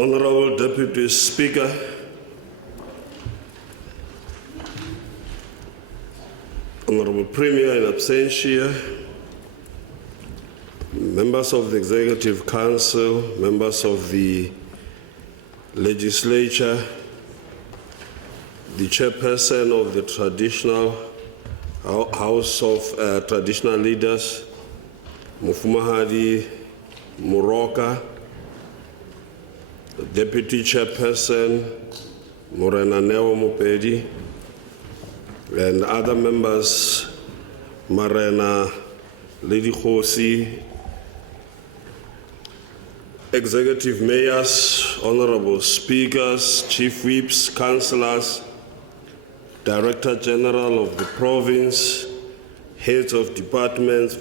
Honorable Deputy Speaker, Honorable Premier in absentia, members of the Executive Council, members of the Legislature, the chairperson of the traditional House of Traditional Leaders, Mufumahadi Muroka, the Deputy Chairperson, Morena Neo Mupedi, and other members, Marena Lady Khosi, Executive Mayors, Honorable Speakers, Chief Whips, Councillors, Director General of the Province, Heads of Departments,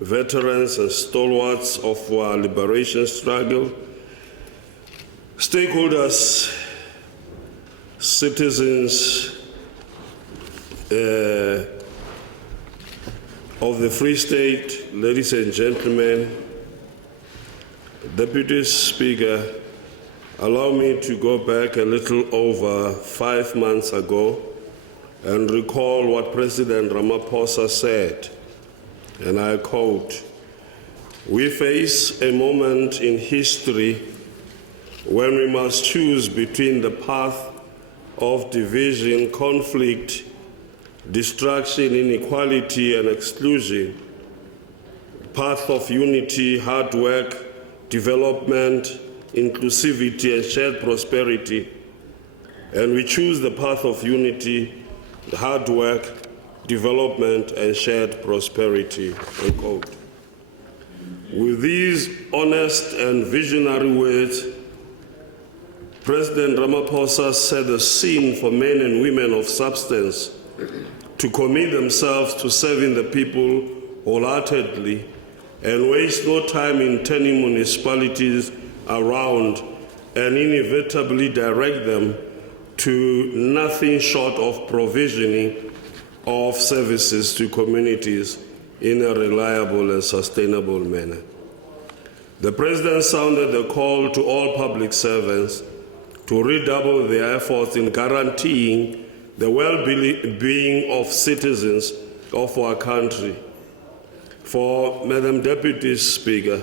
veterans and stalwarts of our liberation struggle, stakeholders, citizens of the Free State, ladies and gentlemen, Deputy Speaker, allow me to go back a little over 5 months ago and recall what President Ramaphosa said, and I quote, "We face a moment in history when we must choose between the path of division, conflict, destruction, inequality, and exclusion, path of unity, hard work, development, inclusivity, and shared prosperity. And we choose the path of unity, hard work, development, and shared prosperity." Unquote. With these honest and visionary words, President Ramaphosa set the scene for men and women of substance to commit themselves to serving the people wholeheartedly and waste no time in turning municipalities around and inevitably direct them to nothing short of provisioning of services to communities in a reliable and sustainable manner. The President sounded the call to all public servants to redouble their efforts in guaranteeing the well-being of citizens of our country. For Madam Deputy Speaker,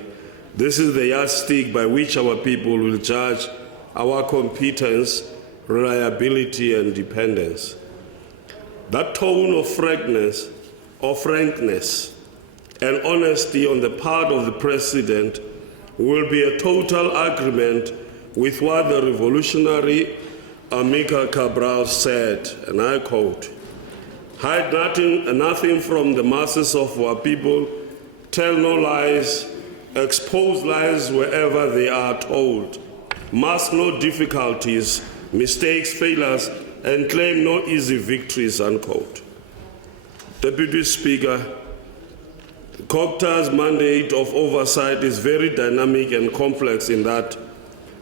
this is the yardstick by which our people will judge our competence, reliability, and dependence. That tone of frankness and honesty on the part of the President will be a total agreement with what the revolutionary Amilcar Cabral said, and I quote, "Hide nothing from the masses of our people, tell no lies, expose lies wherever they are told, mask no difficulties, mistakes, failures, and claim no easy victories," unquote. Deputy Speaker, COGTA's mandate of oversight is very dynamic and complex in that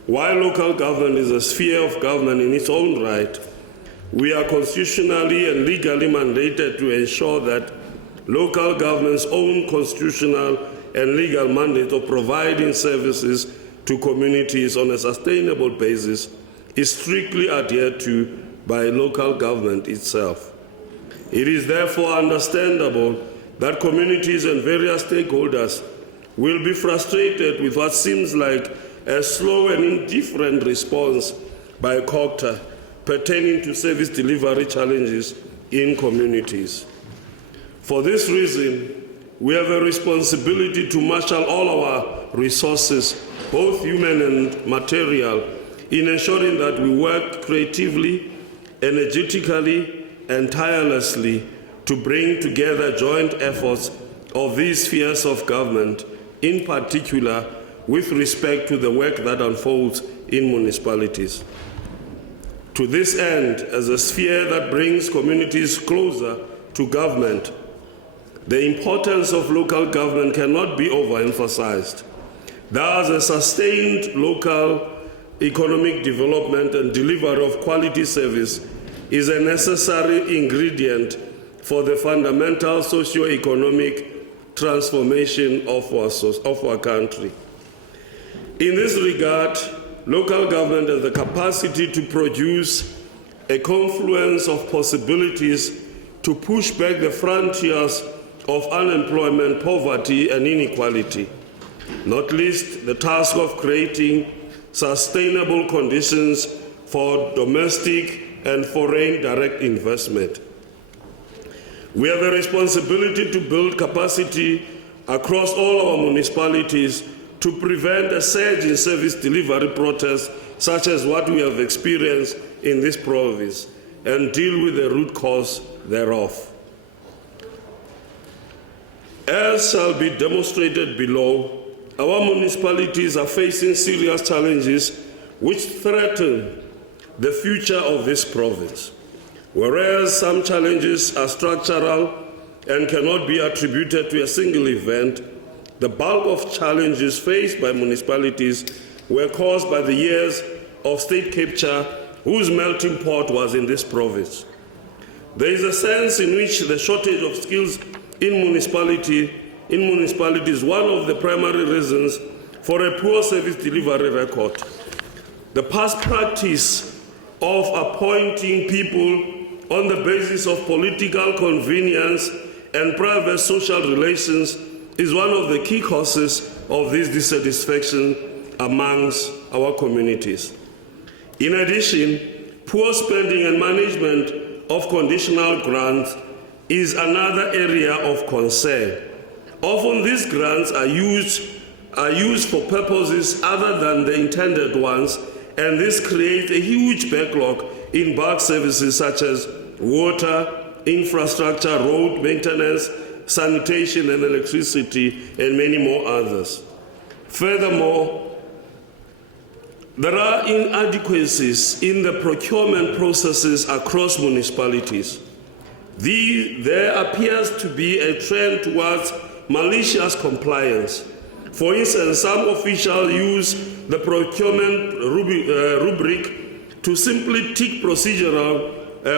while local government is a sphere of government in its own right, we are constitutionally and legally mandated to ensure that local government's own constitutional and legal mandate of providing services to communities on a sustainable basis is strictly adhered to by local government itself. It is therefore understandable that communities and various stakeholders will be frustrated with what seems like a slow and indifferent response by COGTA pertaining to service delivery challenges in communities. For this reason, we have a responsibility to marshal all our resources, both human and material, in ensuring that we work creatively, energetically, and tirelessly to bring together joint efforts of these spheres of government, in particular with respect to the work that unfolds in municipalities. To this end, as a sphere that brings communities closer to government, the importance of local government cannot be overemphasized. Thus, a sustained local economic development and delivery of quality service is a necessary ingredient for the fundamental socio-economic transformation of our country. In this regard, local government has the capacity to produce a confluence of possibilities to push back the frontiers of unemployment, poverty, and inequality, not least the task of creating sustainable conditions for domestic and foreign direct investment. We have a responsibility to build capacity across all our municipalities to prevent a surge in service delivery protests such as what we have experienced in this province and deal with the root cause thereof. As shall be demonstrated below, our municipalities are facing serious challenges which threaten the future of this province. Whereas some challenges are structural and cannot be attributed to a single event, the bulk of challenges faced by municipalities were caused by the years of state capture, whose melting pot was in this province. There is a sense in which the shortage of skills in municipality is one of the primary reasons for a poor service delivery record. The past practice of appointing people on the basis of political convenience and private social relations is one of the key causes of this dissatisfaction amongst our communities. In addition, poor spending and management of conditional grants is another area of concern. Often these grants are used for purposes other than the intended ones, and this creates a huge backlog in bulk services such as water, infrastructure, road maintenance, sanitation and electricity, and many more others. Furthermore, there are inadequacies in the procurement processes across municipalities. There appears to be a trend towards malicious compliance. For instance, some officials use the procurement rubric to simply tick procedural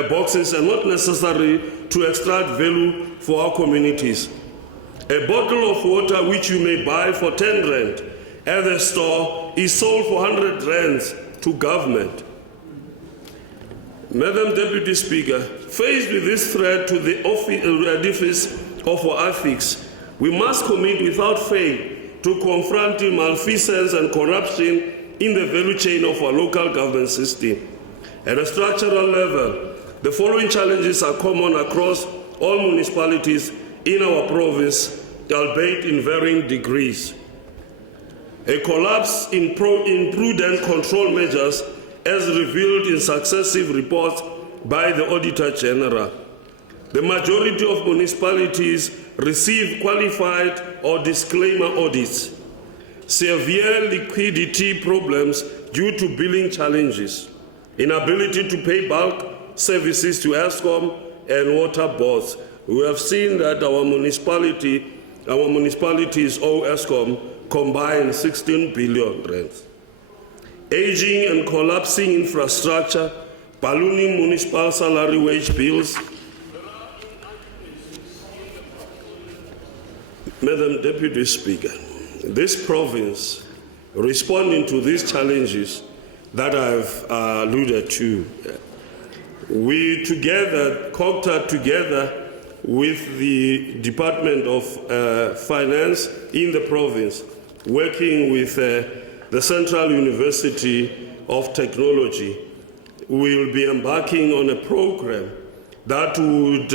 boxes and not necessary to extract value for our communities. A bottle of water which you may buy for 10 rand at the store is sold for 100 rands to government. Madam Deputy Speaker, faced with this threat to the edifice of our ethics, we must commit without fail to confronting malfeasance and corruption in the value chain of our local government system. At a structural level, the following challenges are common across all municipalities in our province, albeit in varying degrees. A collapse in prudent control measures as revealed in successive reports by the Auditor General. The majority of municipalities receive qualified or disclaimer audits. Severe liquidity problems due to billing challenges. Inability to pay bulk services to Eskom and water boards. We have seen that our municipalities owe Eskom combined 16 billion rands. Aging and collapsing infrastructure, ballooning municipal salary wage bills. Madam Deputy Speaker, this province, responding to these challenges that I've alluded to, we together, concocted together with the Department of Finance in the province, working with the Central University of Technology, we will be embarking on a program that would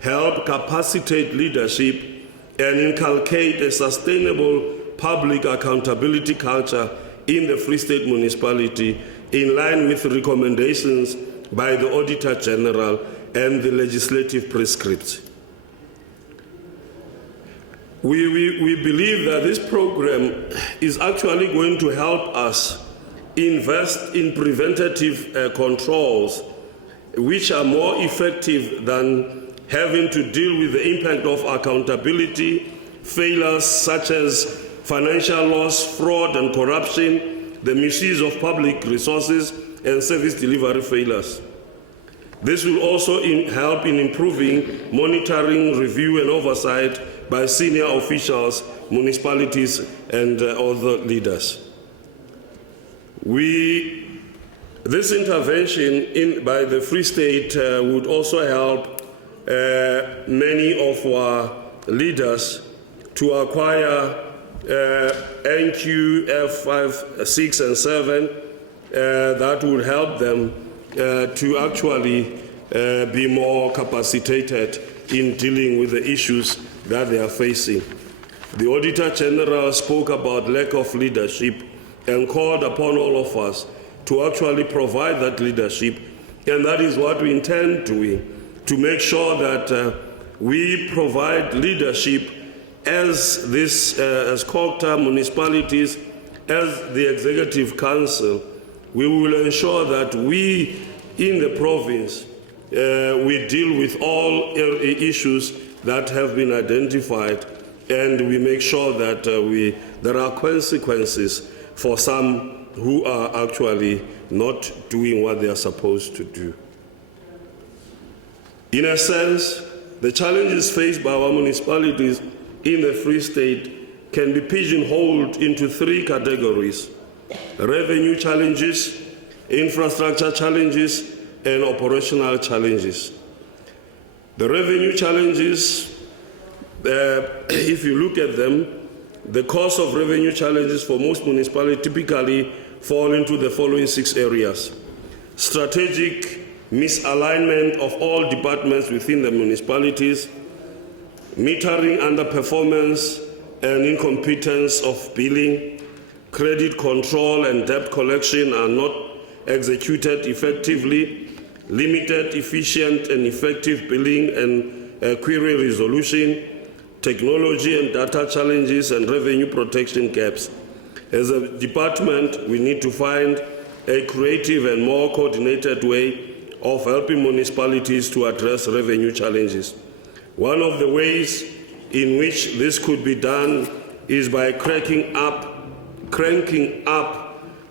help capacitate leadership and inculcate a sustainable public accountability culture in the Free State municipality in line with recommendations by the Auditor General and the legislative prescripts. We believe that this program is actually going to help us invest in preventative controls which are more effective than having to deal with the impact of accountability, failures such as financial loss, fraud and corruption, the misuse of public resources, and service delivery failures. This will also help in improving monitoring, review, and oversight by senior officials, municipalities, and other leaders. This intervention by the Free State would also help many of our leaders to acquire NQ F5, 6 and 7 that would help them to actually be more capacitated in dealing with the issues that they are facing. The Auditor General spoke about lack of leadership and called upon all of us to actually provide that leadership, and that is what we intend doing, to make sure that we provide leadership as COGTA municipalities, as the Executive Council. We will ensure that we in the province we deal with all issues that have been identified, and we make sure that there are consequences for some who are actually not doing what they are supposed to do. In a sense, the challenges faced by our municipalities in the Free State can be pigeonholed into 3 categories: revenue challenges, infrastructure challenges, and operational challenges. The revenue challenges, if you look at them, the cost of revenue challenges for most municipalities typically fall into the following 6 areas: strategic misalignment of all departments within the municipalities, metering underperformance and incompetence of billing, credit control and debt collection are not executed effectively, limited, efficient and effective billing and query resolution, technology and data challenges, and revenue protection gaps. As a department, we need to find a creative and more coordinated way of helping municipalities to address revenue challenges. One of the ways in which this could be done is by cranking up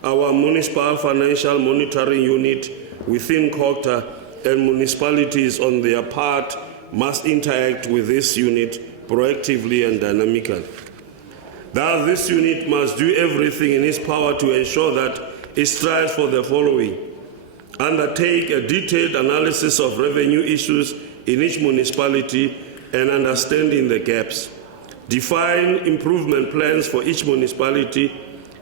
our municipal financial monitoring unit within COGTA, and municipalities on their part must interact with this unit proactively and dynamically. Thus, this unit must do everything in its power to ensure that it strives for the following: undertake a detailed analysis of revenue issues in each municipality and understanding the gaps, define improvement plans for each municipality,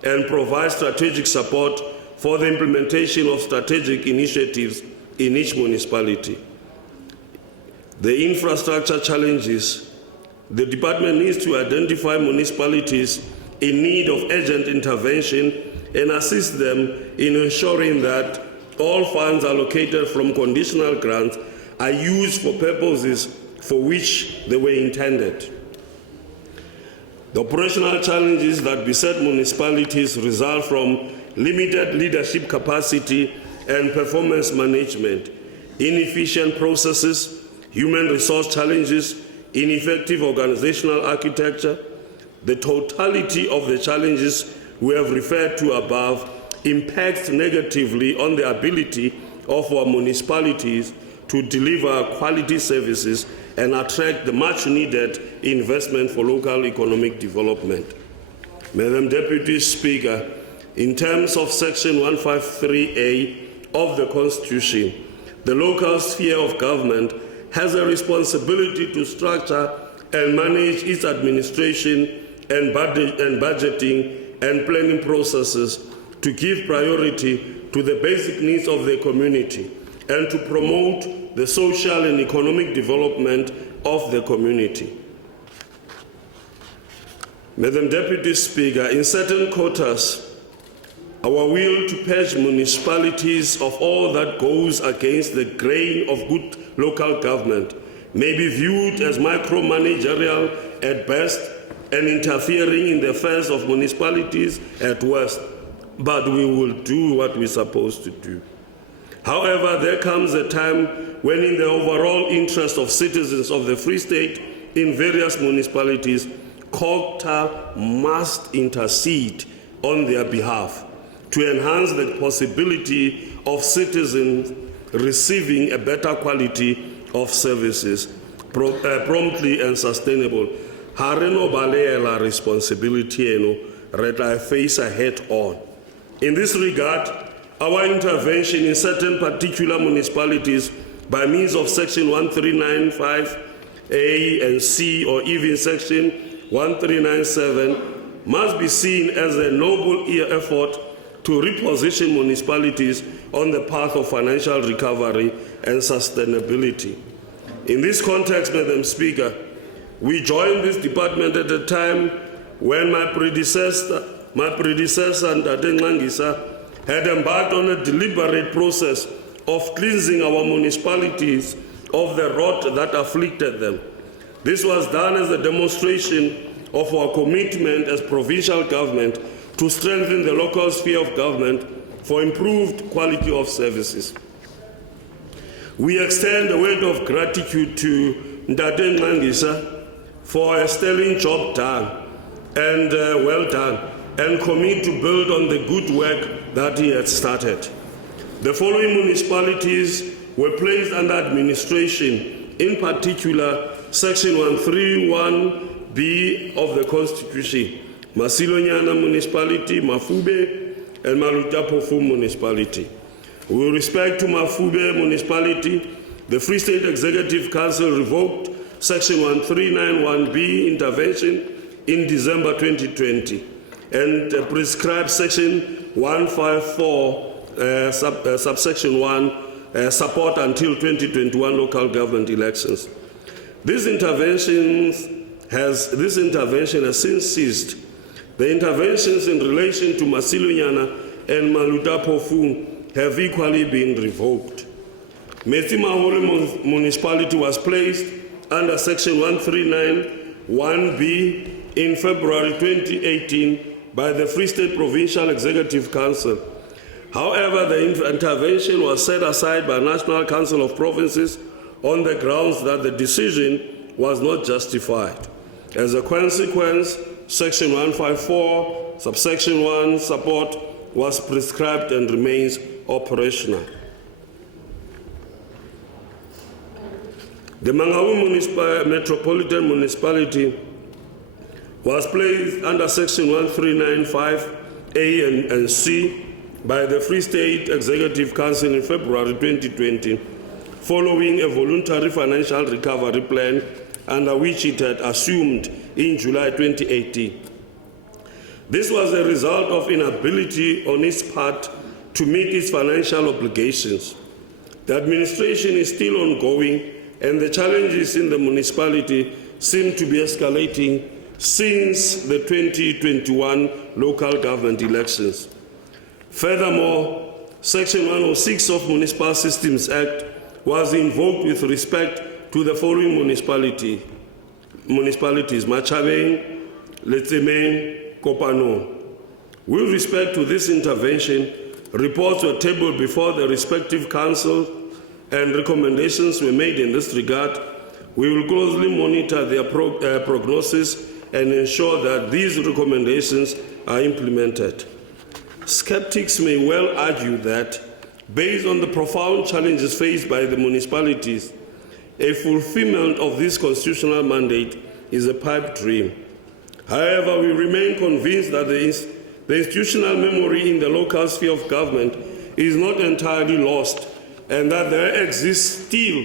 and provide strategic support for the implementation of strategic initiatives in each municipality. The infrastructure challenges. The department needs to identify municipalities in need of urgent intervention and assist them in ensuring that all funds allocated from conditional grants are used for purposes for which they were intended. The operational challenges that beset municipalities result from limited leadership capacity and performance management, inefficient processes, human resource challenges, ineffective organizational architecture. The totality of the challenges we have referred to above impacts negatively on the ability of our municipalities to deliver quality services and attract the much-needed investment for local economic development. Madam Deputy Speaker, in terms of Section 153A of the Constitution, the local sphere of government has a responsibility to structure and manage its administration and budgeting and planning processes, to give priority to the basic needs of the community and to promote the social and economic development of the community. Madam Deputy Speaker, in certain quarters, our will to purge municipalities of all that goes against the grain of good local government may be viewed as micromanagerial at best and interfering in the affairs of municipalities at worst, but we will do what we're supposed to do. However, there comes a time when, in the overall interest of citizens of the Free State in various municipalities, COGTA must intercede on their behalf to enhance the possibility of citizens receiving a better quality of services promptly and sustainable. Ha re no baleela responsibility eno, re tla face head on. In this regard, our intervention in certain particular municipalities by means of Section 1395A and C, or even Section 1397, must be seen as a noble effort to reposition municipalities on the path of financial recovery and sustainability. In this context, Madam Speaker, we joined this department at a time when my predecessor, Ndate Nxangisa, had embarked on a deliberate process of cleansing our municipalities of the rot that afflicted them. This was done as a demonstration of our commitment as provincial government to strengthen the local sphere of government for improved quality of services. We extend a word of gratitude to Ndate Nxangisa for a sterling job done and well done, and commit to build on the good work that he had started. The following municipalities were placed under administration, in particular Section 131B of the Constitution: Masilonyana Municipality, Mafube, and Malutapofu Municipality. With respect to Mafube Municipality, the Free State Executive Council revoked Section 1391B intervention in December 2020 and prescribed Section 154 subsection 1 support until 2021 local government elections. This intervention has since ceased. The interventions in relation to Masilonyana and Malutapofu have equally been revoked. Metsimaholo Municipality was placed under Section 1391B in February 2018 by the Free State Provincial Executive Council. However, the intervention was set aside by National Council of Provinces on the grounds that the decision was not justified. As a consequence, Section 154, subsection 1 support was prescribed and remains operational. The Mangaung Metropolitan Municipality was placed under Section 1395A and C by the Free State Executive Council in February 2020, following a voluntary financial recovery plan under which it had assumed in July 2018. This was a result of inability on its part to meet its financial obligations. The administration is still ongoing, and the challenges in the municipality seem to be escalating since the 2021 local government elections. Furthermore, Section 106 of Municipal Systems Act was invoked with respect to the following municipalities: Machabeng, Letsemeng, Kopano. With respect to this intervention, reports were tabled before the respective councils and recommendations were made in this regard. We will closely monitor their prognosis and ensure that these recommendations are implemented. Skeptics may well argue that, based on the profound challenges faced by the municipalities, a fulfillment of this constitutional mandate is a pipe dream. However, we remain convinced that the institutional memory in the local sphere of government is not entirely lost, and that there exists still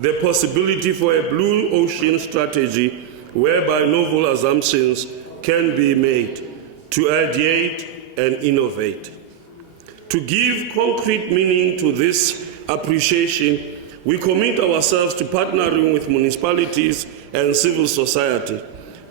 the possibility for a blue ocean strategy whereby novel assumptions can be made to ideate and innovate. To give concrete meaning to this appreciation, we commit ourselves to partnering with municipalities and civil society.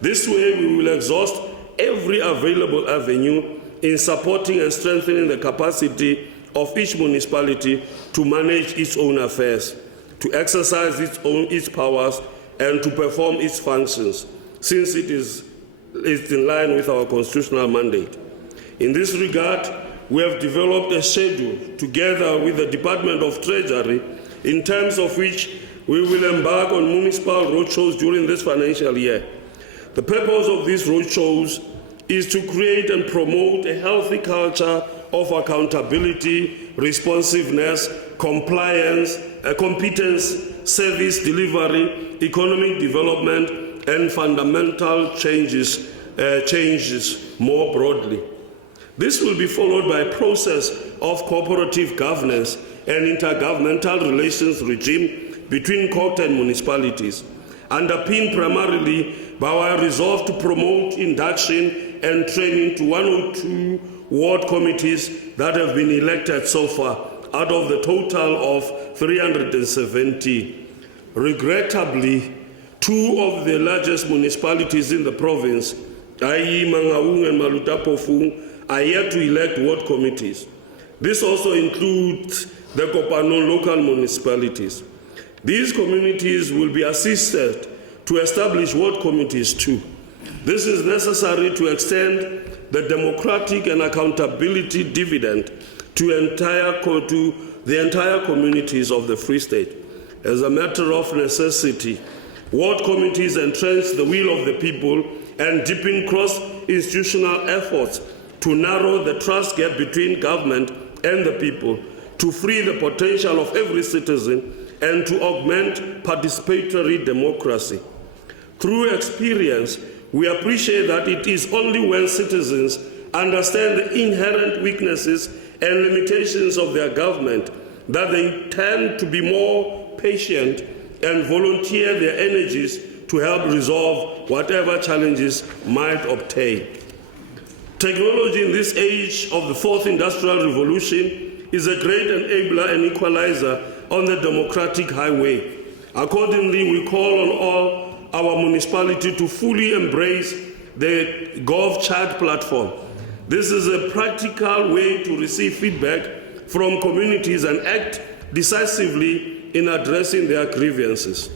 This way, we will exhaust every available avenue in supporting and strengthening the capacity of each municipality to manage its own affairs, to exercise its powers, and to perform its functions, since it's in line with our constitutional mandate. In this regard, we have developed a schedule together with the Department of Treasury, in terms of which we will embark on municipal roadshows during this financial year. The purpose of these roadshows is to create and promote a healthy culture of accountability, responsiveness, compliance, competence, service delivery, economic development, and fundamental changes more broadly. This will be followed by a process of cooperative governance and intergovernmental relations regime between COGTA and municipalities, underpinned primarily by our resolve to promote induction and training to 102 ward committees that have been elected so far, out of the total of 370. Regrettably, two of the largest municipalities in the province, i.e. Mangaung and Malutapofung, are yet to elect ward committees. This also includes the Kopanong local municipalities. These communities will be assisted to establish ward committees too. This is necessary to extend the democratic and accountability dividend to the entire communities of the Free State. As a matter of necessity, ward committees entrench the will of the people and deepen cross-institutional efforts to narrow the trust gap between government and the people, to free the potential of every citizen, and to augment participatory democracy. Through experience, we appreciate that it is only when citizens understand the inherent weaknesses and limitations of their government that they tend to be more patient and volunteer their energies to help resolve whatever challenges might obtain. Technology in this age of the fourth industrial revolution is a great enabler and equalizer on the democratic highway. Accordingly, we call on all our municipality to fully embrace the GovChat platform. This is a practical way to receive feedback from communities and act decisively in addressing their grievances.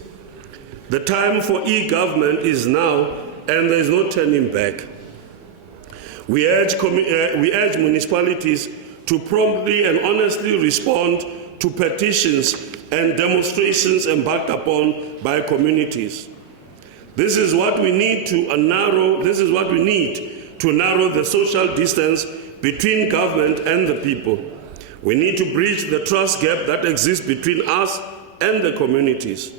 The time for e-government is now, and there is no turning back. We urge municipalities to promptly and honestly respond to petitions and demonstrations embarked upon by communities. This is what we need to narrow the social distance between government and the people. We need to bridge the trust gap that exists between us and the communities.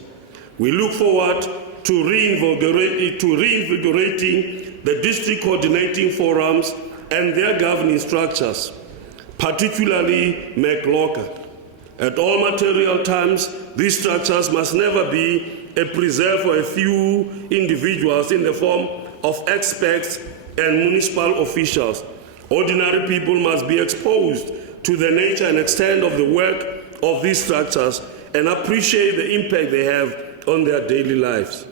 We look forward to reinvigorating the district coordinating forums and their governing structures, particularly MacLoca. At all material times, these structures must never be a preserve for a few individuals in the form of experts and municipal officials. Ordinary people must be exposed to the nature and extent of the work of these structures and appreciate the impact they have on their daily lives.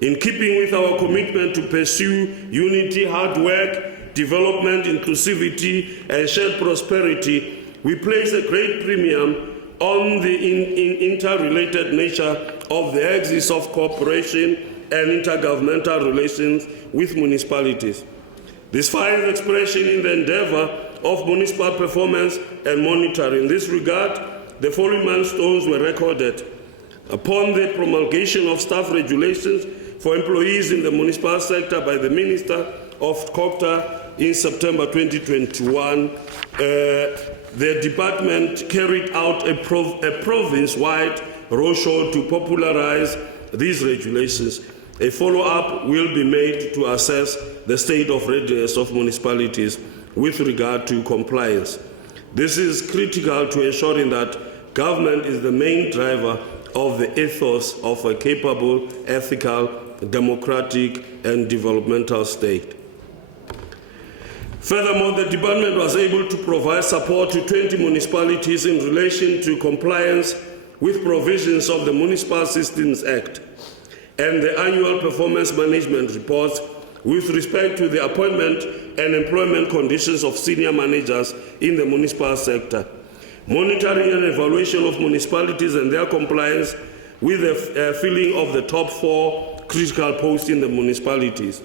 In keeping with our commitment to pursue unity, hard work, development, inclusivity, and shared prosperity, we place a great premium on the interrelated nature of the axis of cooperation and intergovernmental relations with municipalities. This finds expression in the endeavor of municipal performance and monitoring. In this regard, the following milestones were recorded. Upon the promulgation of staff regulations for employees in the municipal sector by the Minister of COGTA in September 2021, the department carried out a province-wide roadshow to popularize these regulations. A follow-up will be made to assess the state of readiness of municipalities with regard to compliance. This is critical to ensuring that government is the main driver of the ethos of a capable, ethical, democratic, and developmental state. Furthermore, the department was able to provide support to 20 municipalities in relation to compliance with provisions of the Municipal Systems Act and the annual performance management reports with respect to the appointment and employment conditions of senior managers in the municipal sector, monitoring and evaluation of municipalities and their compliance with the filling of the top 4 critical posts in the municipalities,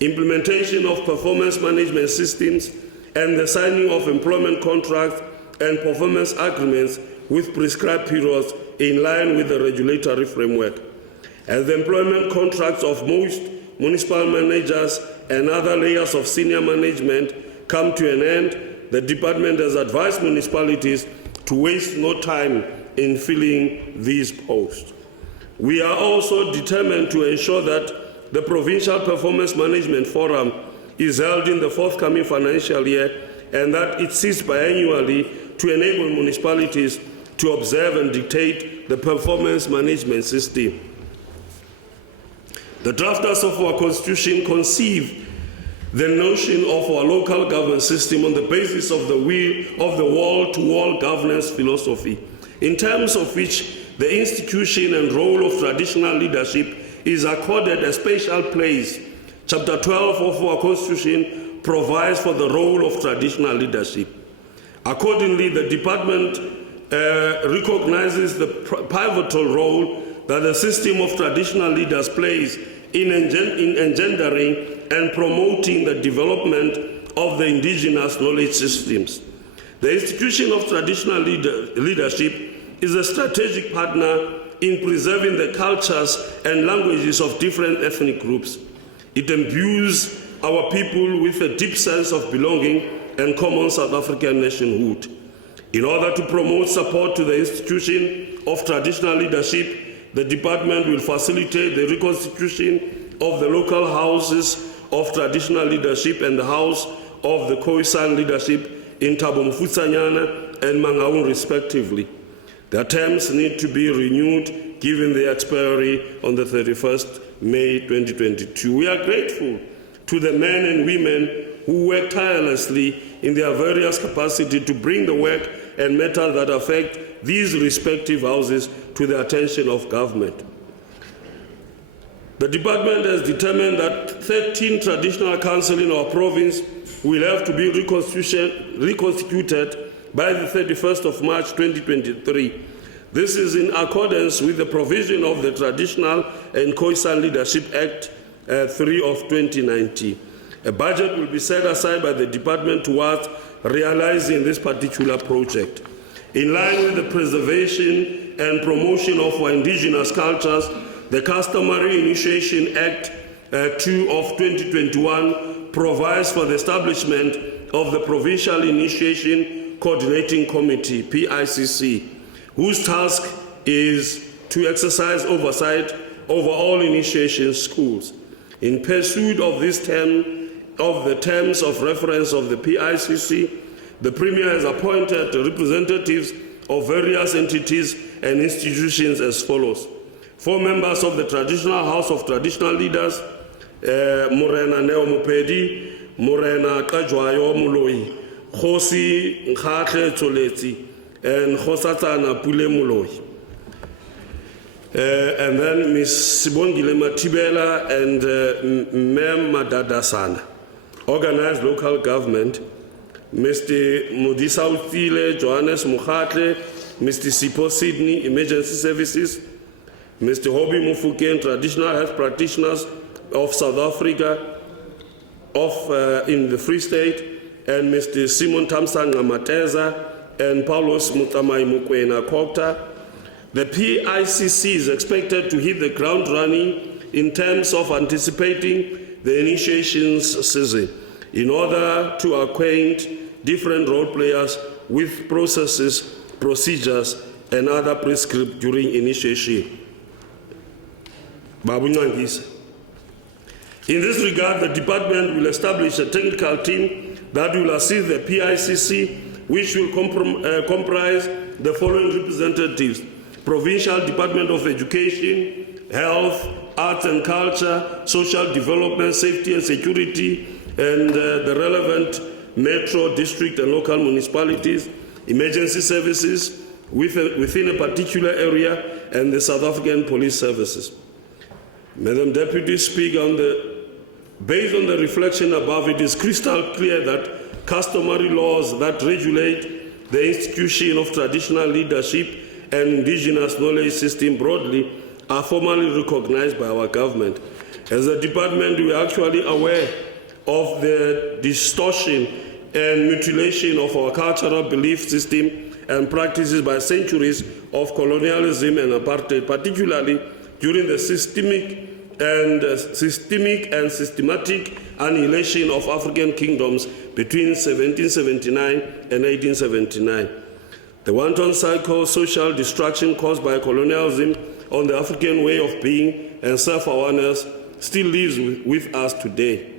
implementation of performance management systems, and the signing of employment contracts and performance agreements with prescribed periods in line with the regulatory framework. As the employment contracts of most municipal managers and other layers of senior management come to an end, the department has advised municipalities to waste no time in filling these posts. We are also determined to ensure that the Provincial Performance Management Forum is held in the forthcoming financial year and that it sits biannually to enable municipalities to observe and dictate the performance management system. The drafters of our constitution conceive the notion of our local government system on the basis of the wall-to-wall governance philosophy, in terms of which the institution and role of traditional leadership is accorded a special place. Chapter 12 of our constitution provides for the role of traditional leadership. Accordingly, the department recognizes the pivotal role that the system of traditional leaders plays in engendering and promoting the development of the indigenous knowledge systems. The institution of traditional leadership is a strategic partner in preserving the cultures and languages of different ethnic groups. It imbues our people with a deep sense of belonging and common South African nationhood. In order to promote support to the institution of traditional leadership, the department will facilitate the reconstitution of the local houses of traditional leadership and the house of the Khoisan leadership in Thabo Mofutshanyana and Mangaung respectively. Their terms need to be renewed given their expiry on the 31st May 2022. We are grateful to the men and women who work tirelessly in their various capacities to bring the work and matters that affect these respective houses to the attention of government. The department has determined that 13 traditional councils in our province will have to be reconstituted by the 31st of March 2023. This is in accordance with the provision of the Traditional and Khoisan Leadership Act 3 of 2019. A budget will be set aside by the department towards realizing this particular project. In line with the preservation and promotion of our indigenous cultures, the Customary Initiation Act 2 of 2021 provides for the establishment of the Provincial Initiation Coordinating Committee, PICC, whose task is to exercise oversight over all initiation schools. In pursuit of this the terms of reference of the PICC, the Premier has appointed representatives of various entities and institutions as follows. 4 members of the Traditional House of Traditional Leaders, Morena Neo Mopedi, Morena Kajwayo Muloi, Khosi Nkhatle Tsoletsi, and Khosatsana Pule Muloi. And then Ms. Sibongile Matibela and Mem Madadasana. Organized local government, Mr. Modisa Utile, Johannes Mukhatle, Mr. Sipo Sydney, Emergency Services, Mr. Hobby Mufuken, Traditional Health Practitioners of South Africa, in the Free State, and Mr. Simon Tamsanga Mateza and Paulos Mutamai Mukwena Kokta. The PICC is expected to hit the ground running in terms of anticipating the initiations season in order to acquaint different role players with processes, procedures, and other prescribed during initiation. In this regard, the department will establish a technical team that will assist the PICC, which will comprise the following representatives: Provincial Department of Education, Health, Arts and Culture, Social Development, Safety and Security, and the relevant metro, district, and local municipalities, Emergency Services within a particular area, and the South African Police Services. Madam Deputy Speaker, based on the reflection above, it is crystal clear that customary laws that regulate the institution of traditional leadership and indigenous knowledge system broadly are formally recognized by our government. As a department, we are actually aware of the distortion and mutilation of our cultural belief system and practices by centuries of colonialism and apartheid, particularly during the systematic annihilation of African kingdoms between 1779 and 1879. The wanton psycho-social destruction caused by colonialism on the African way of being and self-awareness still lives with us today.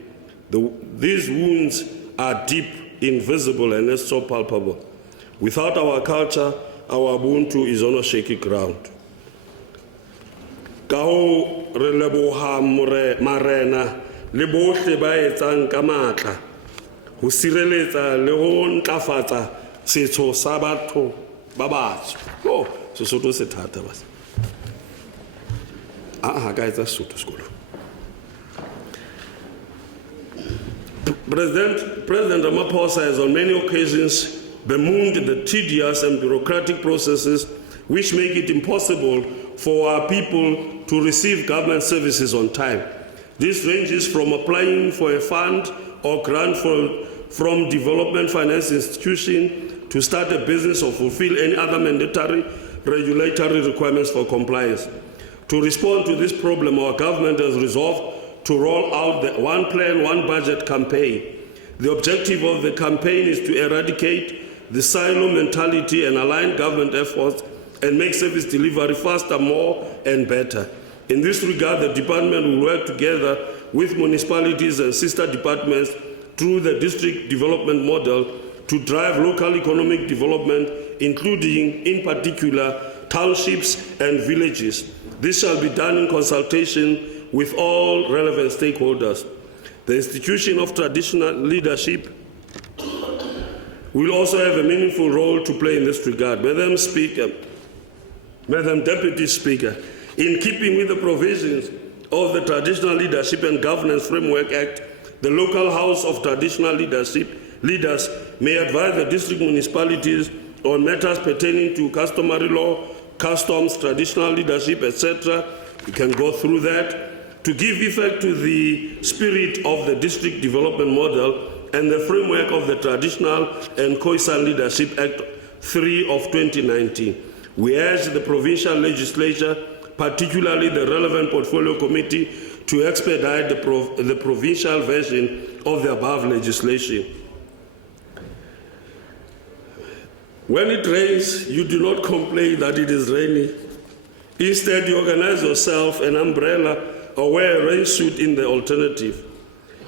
These wounds are deep, invisible, and not so palpable. Without our culture, our Ubuntu is on a shaky ground. Ka ho re leboha marena le bohle ba etsang ka matla ho sireletsa le ho ntlafatsa setso sa batho ba batsho. Oh, Sesotho se thata bas. Ka etsa Sesotho sekolo. President Ramaphosa has on many occasions bemoaned the tedious and bureaucratic processes which make it impossible for our people to receive government services on time. This ranges from applying for a fund or grant from development finance institution to start a business or fulfill any other mandatory regulatory requirements for compliance. To respond to this problem, our government has resolved to roll out the One Plan, One Budget campaign. The objective of the campaign is to eradicate the silo mentality and align government efforts and make service delivery faster, more and better. In this regard, the department will work together with municipalities and sister departments through the district development model to drive local economic development, including, in particular, townships and villages. This shall be done in consultation with all relevant stakeholders. The institution of traditional leadership will also have a meaningful role to play in this regard. Madam Deputy Speaker, in keeping with the provisions of the Traditional Leadership and Governance Framework Act, the local House of Traditional Leaders may advise the district municipalities on matters pertaining to customary law, customs, traditional leadership, etc. We can go through that. To give effect to the spirit of the district development model and the framework of the Traditional and Khoisan Leadership Act 3 of 2019, we urge the provincial legislature, particularly the relevant portfolio committee, to expedite the provincial version of the above legislation. When it rains, you do not complain that it is raining. Instead, you organize yourself an umbrella or wear a rain suit in the alternative.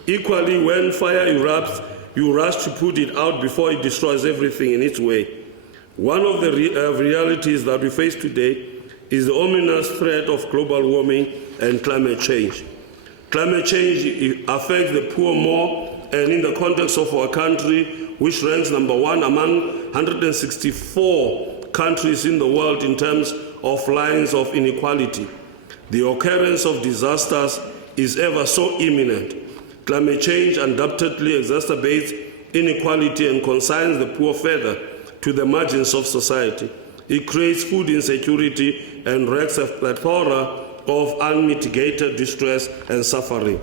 Equally, when fire erupts, you rush to put it out before it destroys everything in its way. One of the realities that we face today is the ominous threat of global warming and climate change. Climate change affects the poor more, and in the context of our country, which ranks #1 among 164 countries in the world in terms of lines of inequality, the occurrence of disasters is ever so imminent. Climate change undoubtedly exacerbates inequality and consigns the poor further to the margins of society. It creates food insecurity and wreaks a plethora of unmitigated distress and suffering.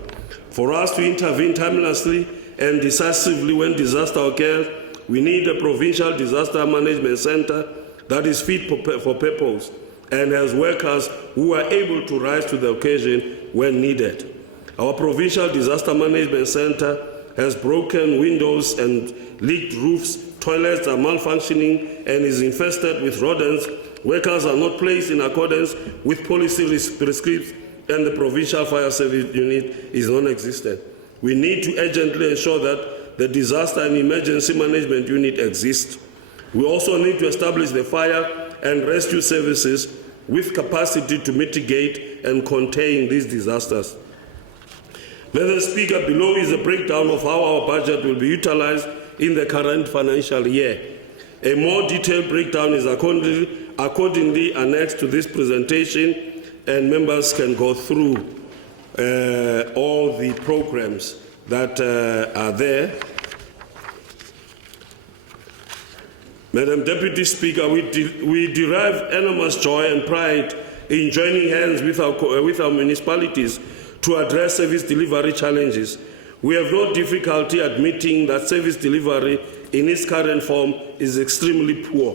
For us to intervene timelessly and decisively when disaster occurs, we need a provincial disaster management center that is fit for purpose and has workers who are able to rise to the occasion when needed. Our provincial disaster management center has broken windows and leaked roofs, toilets are malfunctioning and is infested with rodents, workers are not placed in accordance with policy prescripts, and the provincial fire service unit is non-existent. We need to urgently ensure that the disaster and emergency management unit exists. We also need to establish the fire and rescue services with capacity to mitigate and contain these disasters. Mr. Speaker, below is a breakdown of how our budget will be utilized in the current financial year. A more detailed breakdown is accordingly annexed to this presentation, and members can go through all the programs that are there. Madam Deputy Speaker, we derive enormous joy and pride in joining hands with our municipalities to address service delivery challenges. We have no difficulty admitting that service delivery in its current form is extremely poor.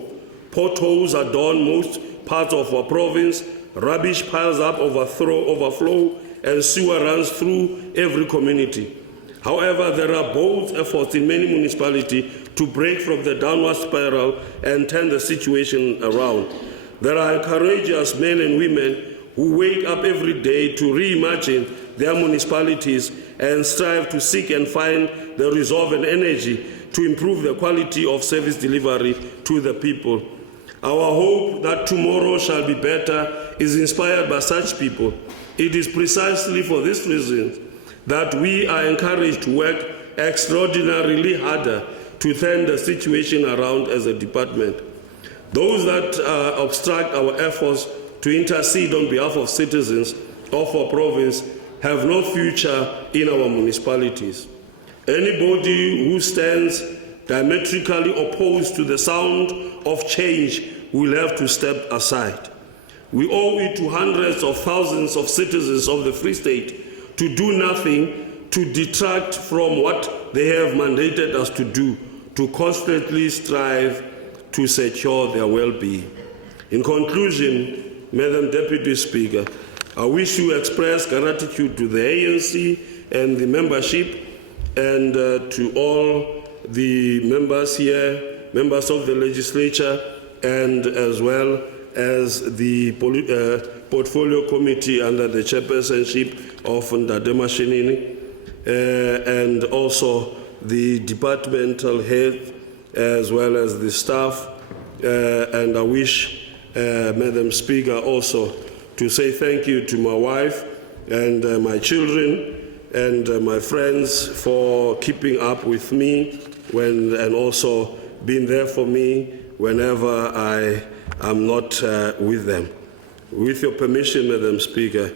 Potholes adorn most parts of our province, rubbish piles up, overflow, and sewer runs through every community. However, there are bold efforts in many municipalities to break from the downward spiral and turn the situation around. There are courageous men and women who wake up every day to reimagine their municipalities and strive to seek and find the resolve and energy to improve the quality of service delivery to the people. Our hope that tomorrow shall be better is inspired by such people. It is precisely for this reason that we are encouraged to work extraordinarily harder to turn the situation around as a department. Those that obstruct our efforts to intercede on behalf of citizens of our province have no future in our municipalities. Anybody who stands diametrically opposed to the sound of change will have to step aside. We owe it to hundreds of thousands of citizens of the Free State to do nothing to detract from what they have mandated us to do, to constantly strive to secure their well-being. In conclusion, Madam Deputy Speaker, I wish to express gratitude to the ANC and the membership and to all the members here, members of the legislature, and as well as the portfolio committee under the chairpersonship of Ndade Mashinini, and also the departmental head, as well as the staff. And I wish, Madam Speaker, also to say thank you to my wife and my children and my friends for keeping up with me and also being there for me whenever I am not with them. With your permission, Madam Speaker,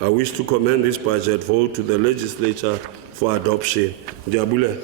I wish to commend this budget vote to the legislature for adoption. Ndiabule.